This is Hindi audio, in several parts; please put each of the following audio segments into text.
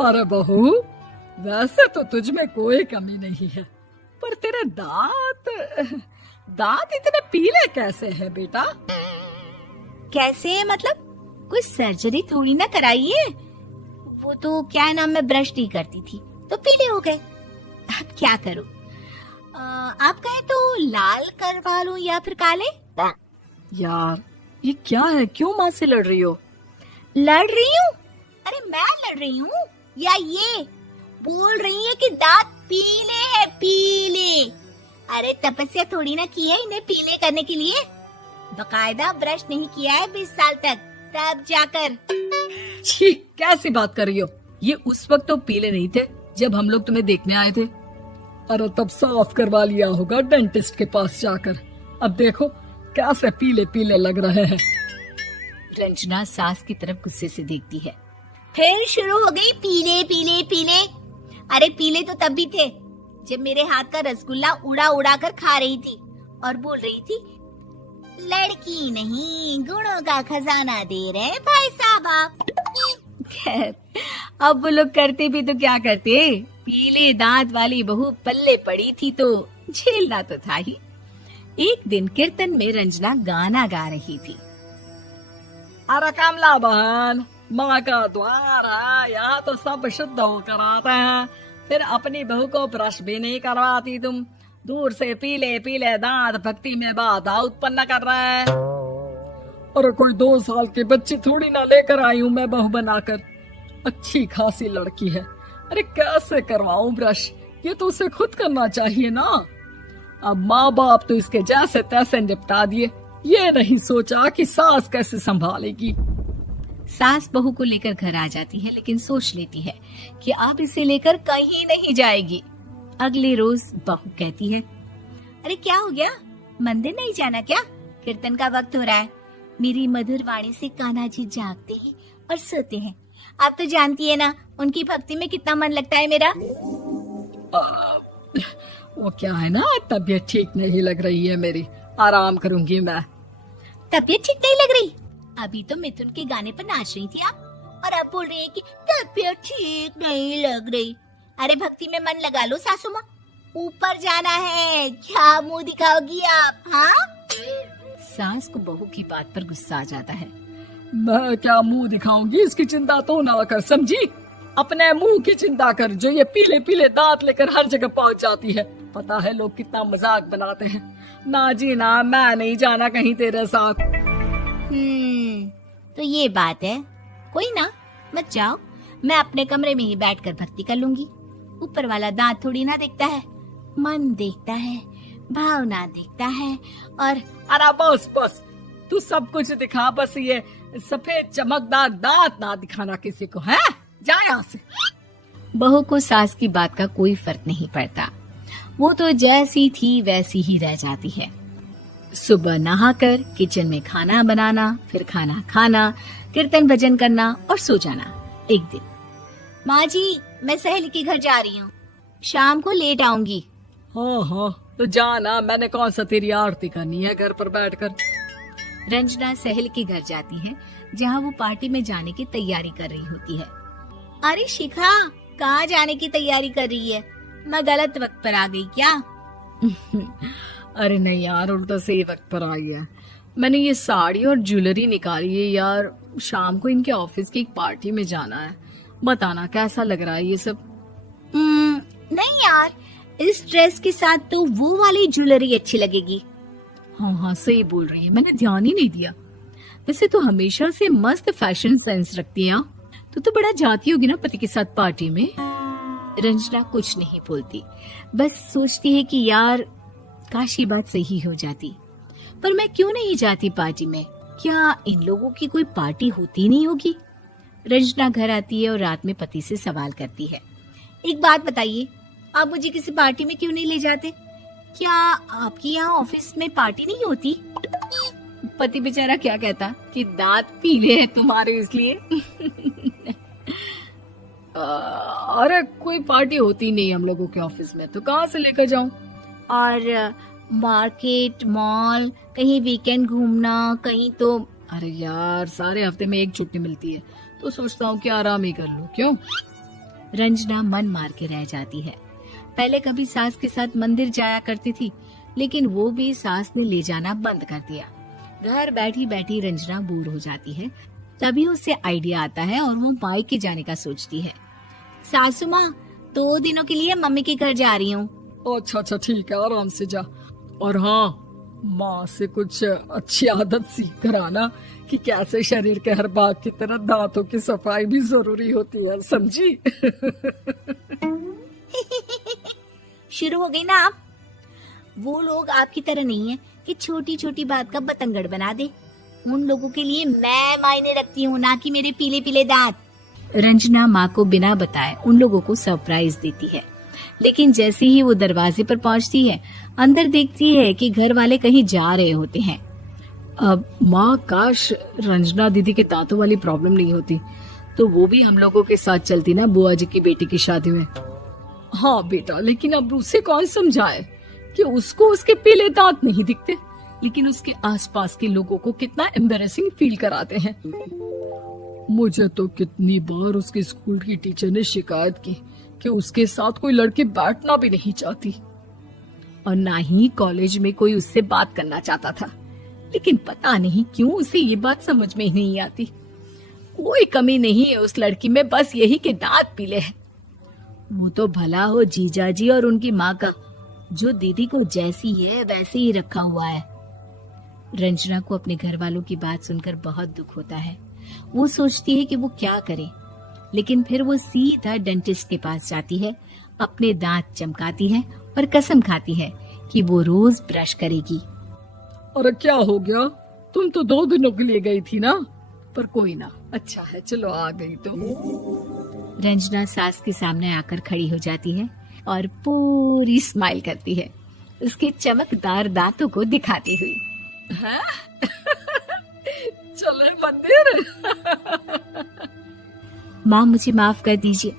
अरे बहू, वैसे तो तुझ में कोई कमी नहीं है, पर तेरे दांत इतने पीले कैसे हैं बेटा? कैसे मतलब? कोई सर्जरी थोड़ी ना कराई है। वो तो क्या नाम, मैं ब्रश नहीं करती थी तो पीले हो गए। अब क्या करूं? आप कहें तो लाल करवा लूं या फिर काले? यार ये क्या है, क्यों माँ से लड़ रही हो? लड़ रही हूँ? अरे मैं लड़ रही हूँ या ये बोल रही है कि दांत पीले हैं, पीले। अरे तपस्या थोड़ी ना की है इन्हें पीले करने के लिए। बकायदा ब्रश नहीं किया है 20 साल तक, तब जाकर। छी, कैसी बात कर रही हो? ये उस वक्त तो पीले नहीं थे जब हम लोग तुम्हें देखने आए थे। अरे तब साफ करवा लिया होगा डेंटिस्ट के पास जाकर। अब देखो कैसे पीले पीले लग रहे हैं। रंजना सास की तरफ गुस्से से देखती है। फिर शुरू हो गई पीले पीले पीले। अरे पीले तो तब भी थे जब मेरे हाथ का रसगुल्ला उड़ा उड़ा कर खा रही थी और बोल रही थी, लड़की नहीं गुणों का खजाना दे रहे भाई साहब आप। खैर अब वो लोग करते भी तो क्या करते, पीले दांत वाली बहू पल्ले पड़ी थी तो झेलना तो था ही। एक दिन कीर्तन में रंजना गाना गा रही थी। अरे कमला बहन, माँ का द्वार है, यहाँ तो सब शुद्ध होकर आते हैं, फिर अपनी बहू को ब्रश भी नहीं करवाती तुम। दूर से पीले पीले दांत भक्ति में बाधा उत्पन्न कर रहे हैं। अरे कोई 2 साल के बच्ची थोड़ी ना लेकर आई हूँ मैं बहू बनाकर। अच्छी खासी लड़की है, अरे कैसे करवाऊं ब्रश? ये तो उसे खुद करना चाहिए ना। अब माँ बाप तो इसके जैसे तैसे निपटा दिए, ये नहीं सोचा कि सास कैसे संभालेगी। सास बहू को लेकर घर आ जाती है, लेकिन सोच लेती है कि अब इसे लेकर कहीं नहीं जाएगी। अगले रोज बहू कहती है, अरे क्या हो गया, मंदिर नहीं जाना क्या? कीर्तन का वक्त हो रहा है। मेरी मधुर वाणी से कान्हा जी जागते हैं और सोते हैं। आप तो जानती है ना उनकी भक्ति में कितना मन लगता है मेरा। वो क्या है ना, तबीयत ठीक नहीं लग रही है मेरी, आराम करूंगी मैं। तबीयत ठीक नहीं लग रही? अभी तो मिथुन के गाने पर नाच रही थी आप, और अब बोल रही है कि तबीयत ठीक नहीं लग रही। अरे भक्ति में मन लगा लो सासू माँ, ऊपर जाना है, क्या मुंह दिखाओगी आप? हाँ? सास को बहू की बात पर गुस्सा आ जाता है। मैं क्या मुंह दिखाऊंगी, इसकी चिंता तो ना कर, समझी? अपने मुंह की चिंता कर, जो ये पीले पीले दांत लेकर हर जगह पहुंच जाती है। पता है लोग कितना मजाक बनाते हैं। ना जी ना, मैं नहीं जाना कहीं तेरे साथ। तो ये बात है। कोई ना, मत जाओ, मैं अपने कमरे में ही बैठकर भक्ति कर लूंगी। ऊपर वाला दांत थोड़ी ना देखता है, मन देखता है, भावना देखता है। और अरे बस बस, तू सब कुछ दिखा, बस ये सफेद चमकदार दांत ना दिखाना किसी को, है? जा यहाँ से। बहू को सास की बात का कोई फर्क नहीं पड़ता, वो तो जैसी थी वैसी ही रह जाती है। सुबह नहाकर किचन में खाना बनाना, फिर खाना खाना, कीर्तन भजन करना और सो जाना। एक दिन, माँ जी मैं सहेली के घर जा रही हूँ, शाम को लेट आऊंगी। हाँ हाँ तो जाना, मैंने कौन सा तेरी आरती करनी है घर पर बैठकर। रंजना सहेली के घर जाती है, जहाँ वो पार्टी में जाने की तैयारी कर रही होती है। अरे शिखा, कहाँ जाने की तैयारी कर रही है? मैं गलत वक्त पर आ गई क्या? अरे नहीं यार, उल्टा सही वक्त पर आ गया। मैंने ये साड़ी और ज्वेलरी निकाली है यार, शाम को इनके ऑफिस की एक पार्टी में जाना है। बताना कैसा लग रहा है ये सब? नहीं यार, इस ड्रेस के साथ तो वो वाली ज्वेलरी अच्छी लगेगी। हाँ हाँ सही बोल रही है, मैंने ध्यान ही नहीं दिया। वैसे तो हमेशा से मस्त फैशन सेंस रखती है। तो बड़ा जाती होगी ना पति के साथ पार्टी में। रंजना कुछ नहीं बोलती, बस सोचती है कि यार काश ये बात सही हो जाती, पर मैं क्यों नहीं जाती पार्टी में? क्या इन लोगों की कोई पार्टी होती नहीं होगी? रंजना घर आती है और रात में पति से सवाल करती है, एक बात बताइए, आप मुझे किसी पार्टी में क्यों नहीं ले जाते? क्या आपके यहाँ ऑफिस में पार्टी नहीं होती? पति बेचारा क्या कहता कि दांत पीले हैं तुम्हारे इसलिए। अरे कोई पार्टी होती नहीं हम लोगों के ऑफिस में, तो कहाँ से लेकर जाऊं? और मार्केट, मॉल, कहीं वीकेंड घूमना, कहीं तो। अरे यार सारे हफ्ते में एक छुट्टी मिलती है, तो सोचता हूँ कि आराम ही कर लूं। क्यों? रंजना मन मार के रह जाती है। पहले कभी सास के साथ मंदिर जाया करती थी, लेकिन वो भी सास ने ले जाना बंद कर दिया। घर बैठी बैठी रंजना बोर हो जाती है। तभी उसे आइडिया आता है और वो मायके जाने का सोचती है। सासू माँ, 2 दिनों के लिए मम्मी के घर जा रही हूँ। अच्छा ठीक है, आराम से जा। और हाँ, माँ से कुछ अच्छी आदत सीख कर आना कि कैसे शरीर के हर भाग की तरह दांतों की सफाई भी जरूरी होती है, समझी? शुरू हो गई ना आप। वो लोग आपकी तरह नहीं है कि छोटी छोटी बात का बतंगड़ बना दे। उन लोगों के लिए मैं मायने रखती हूँ, ना कि मेरे पीले पीले दांत। रंजना माँ को बिना बताए उन लोगों को सरप्राइज देती है, लेकिन जैसे ही वो दरवाजे पर पहुंचती है, अंदर देखती है कि घर वाले कहीं जा रहे होते हैं। अब माँ, काश रंजना दीदी के दांतों वाली प्रॉब्लम नहीं होती तो वो भी हम लोगों के साथ चलती ना बुआ जी की बेटी की शादी में। हाँ बेटा, लेकिन अब उसे कौन समझाए कि उसको उसके पीले दांत नहीं दिखते, लेकिन उसके आसपास के लोगों को कितना एम्बैरेसिंग फील कराते हैं। मुझे तो कितनी बार उसके स्कूल की टीचर ने शिकायत की कि उसके साथ कोई लड़की बैठना भी नहीं चाहती, और ना ही कॉलेज में कोई उससे बात करना चाहता था। लेकिन पता नहीं क्यों उसे ये बात समझ में ही नहीं आती। कोई कमी नहीं है उस लड़की में, बस यही कि दांत पीले हैं। वो तो भला हो जीजा जी और उनकी माँ का, जो दीदी को जैसी है वैसे ही रखा हुआ है। रंजना को अपने घर वालों की बात सुनकर बहुत दुख होता है। वो सोचती है कि वो क्या करे, लेकिन फिर वो सीधा डेंटिस्ट के पास जाती है, अपने दांत चमकाती है और कसम खाती है कि वो रोज ब्रश करेगी। अरे क्या हो गया, तुम तो 2 दिनों के लिए गई थी ना, पर कोई ना, अच्छा है, चलो आ गई तो। रंजना सास के सामने आकर खड़ी हो जाती है और पूरी स्माइल करती है, उसके चमकदार दांतों को दिखाती हुई। हैं? चले मंदिर? माँ, मुझे माफ कर दीजिए,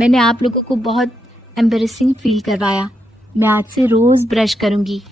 मैंने आप लोगों को बहुत एम्बैरेसिंग फील करवाया। मैं आज से रोज ब्रश करूंगी।